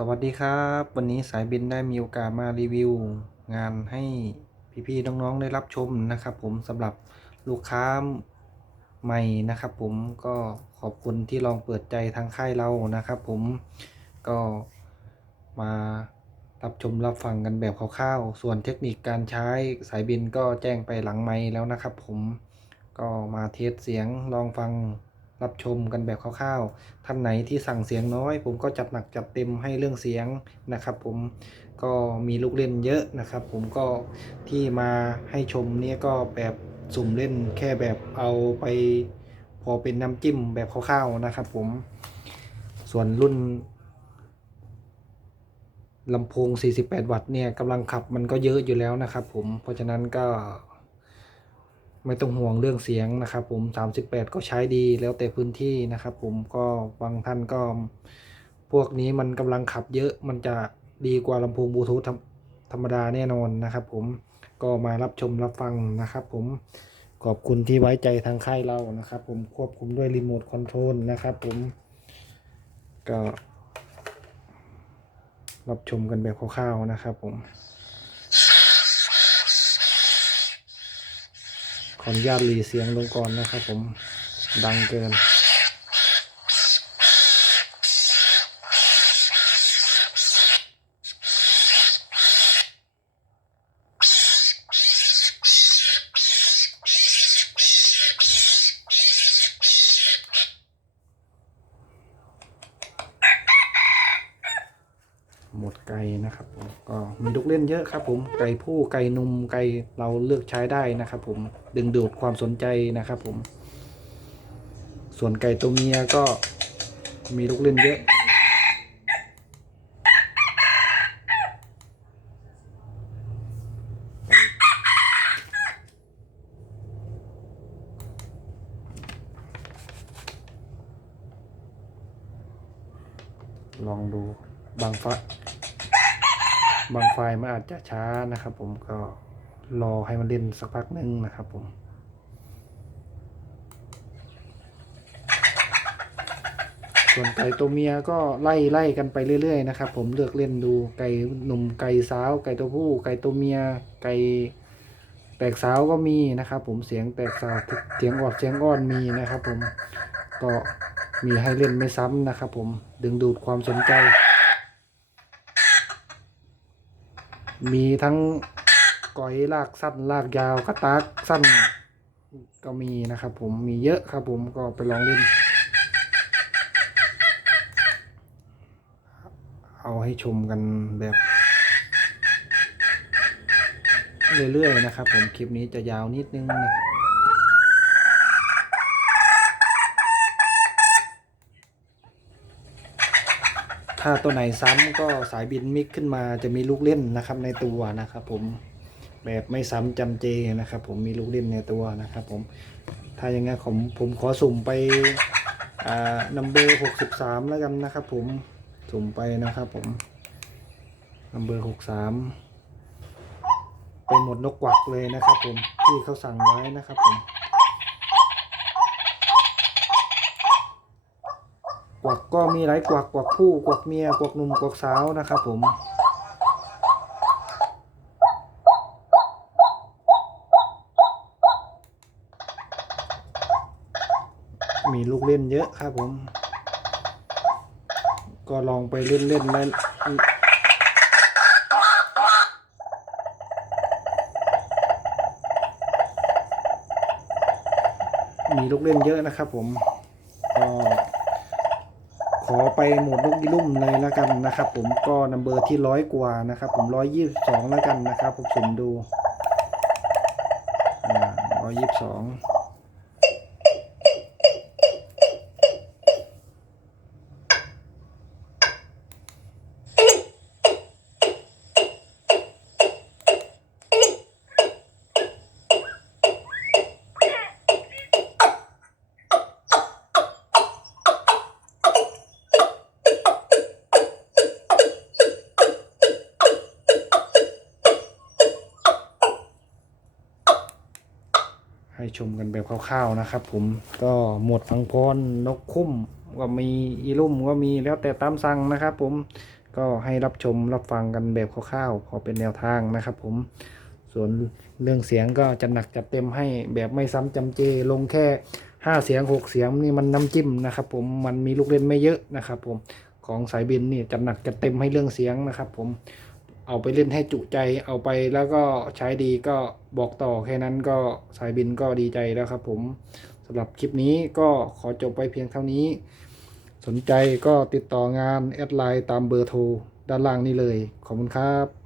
สวัสดีครับ วันนี้สายบินได้มีโอกาสมารีวิว งานให้พี่ๆน้องๆได้รับชมนะครับ ผมสำหรับลูกค้าใหม่นะครับ ผมก็ขอบคุณที่ลองเปิดใจทางค่ายเรานะครับ ผมก็มารับชมรับฟังกันแบบคร่าวๆส่วนเทคนิคการใช้สายบินก็แจ้งไปหลังไมค์แล้วนะครับ ผมก็มาเทสเสียงลองฟัง รับชมกันแบบคร่าวๆ ท่านไหนที่สั่งเสียงน้อย ผมก็จัดหนักจัดเต็มให้เรื่องเสียงนะครับ ผมก็มีลูกเล่นเยอะนะครับ ผมก็ที่มาให้ชมเนี่ยก็แบบสุ่มเล่นแค่แบบเอาไป พอเป็นน้ำจิ้มแบบคร่าวๆนะครับ ผมส่วนรุ่นลำโพง 48 วัตต์เนี่ยกำลังขับมันก็เยอะอยู่แล้วนะครับผมเพราะฉะนั้นก็ ไม่ต้องห่วงเรื่องเสียงนะครับ ผม 38 ก็ใช้ดีแล้วแต่พื้นที่นะครับ ผมก็บางท่านก็ พวกนี้มันกำลังขับเยอะมันจะดีกว่าลำโพงบลูทูธธรรมธรรมดาแน่นอนนะครับ ผมก็มารับชมรับฟังนะครับ ผมขอบคุณที่ไว้ใจทางค่ายเรานะครับ ผมควบคุมด้วยรีโมทคอนโทรลนะครับ ผมก็รับชมกันแบบคร่าวๆนะครับ ผม ออนุญาตรีเสียงลงก่อนนะครับผมดังเกิน หมดไก่นะครับผมก็มีลูกเล่นเยอะครับ ผมไก่ผู้ไก่นมไก่เราเลือกใช้ได้นะครับ ผมดึงดูดความสนใจนะครับ ผม ส่วนไก่ตัวเมียก็มีลูกเล่นเยอะ ลองดู บางไฟบางไฟมันอาจจะช้านะครับ ผมก็รอให้มันเล่นสักพักหนึ่งนะครับ ผมส่วนไก่ตัวเมียก็ไล่ไล่กันไปเรื่อยๆนะครับ ผมเลือกเล่นดูไก่หนุ่มไก่สาว ไก่ตัวผู้ ไก่ตัวเมีย ไก่แตกสาวก็มีนะครับ ผมเสียงแตกสาวเสียงออดเสียงอ้อนมีนะครับ ผมก็มีให้เล่นไม่ซ้ำนะครับ ผมดึงดูดความสนใจ มีทั้งก้อยลากสั้นลากยาวกระตากสั้นก็มีนะครับ ผมมีเยอะครับ ผมก็ไปลองเล่น เอาให้ชมกันแบบเรื่อยๆนะครับ ผมคลิปนี้จะยาวนิดนึงนะ ถ้าตัวไหนซ้ำก็สายบินมิกขึ้นมาจะมีลูกเล่นนะครับในตัวนะครับ ผมแบบไม่ซ้ำจำเจนะครับ ผมมีลูกเล่นในตัวนะครับ ผมถ้าอย่างงั้นผมผมขอสุ่มไปอ่านัมเบอร์หกสิบสามแล้วกันนะครับ ผมสุ่มไปนะครับ ผมนัมเบอร์หกสามไปหมดนกกวักเลยนะครับ ผมที่เขาสั่งไว้นะครับ ผม ก็มีหลายกวักกวักผู้กวักเมียกวักหนุ่มกวักสาวนะครับผมมีลูกเล่นเยอะครับผม ก็ลองไปเล่นเล่นได้มีลูกเล่นเยอะนะครับผม ก็ ขอไปหมดลูกอีลุ่มเลยแล้วกันนะครับ ผมก็นัมเบอร์ที่ร้อยกว่านะครับ ผมร้อยยี่สิบสองแล้วกันนะครับผมสุ่มดูร้อยยี่สิบสอง ให้ชมกันแบบคร่าวๆนะครับ ผมก็หมดพังพรนกคุ้มก็มีอีลุ่มก็มีแล้วแต่ตามสั่งนะครับ ผมก็ให้รับชมรับฟังกันแบบคร่าวๆพอเป็นแนวทางนะครับ ผมส่วนเรื่องเสียงก็จะหนักจัดเต็มให้แบบไม่ซ้ำจำเจ ลงแค่ห้าเสียงหกเสียงนี่มันน้ำจิ้มนะครับ ผมมันมีลูกเล่นไม่เยอะนะครับ ผมของสายบินนี่จะหนักจัดเต็มให้เรื่องเสียงนะครับ ผม เอาไปเล่นให้จุใจเอาไปแล้วก็ใช้ดีก็บอกต่อแค่นั้นก็สายบินก็ดีใจแล้วครับผมสำหรับคลิปนี้ก็ขอจบไปเพียงเท่านี้ สนใจก็ติดต่องานแอดไลน์ตามเบอร์โทรด้านล่างนี้เลย ขอบคุณครับ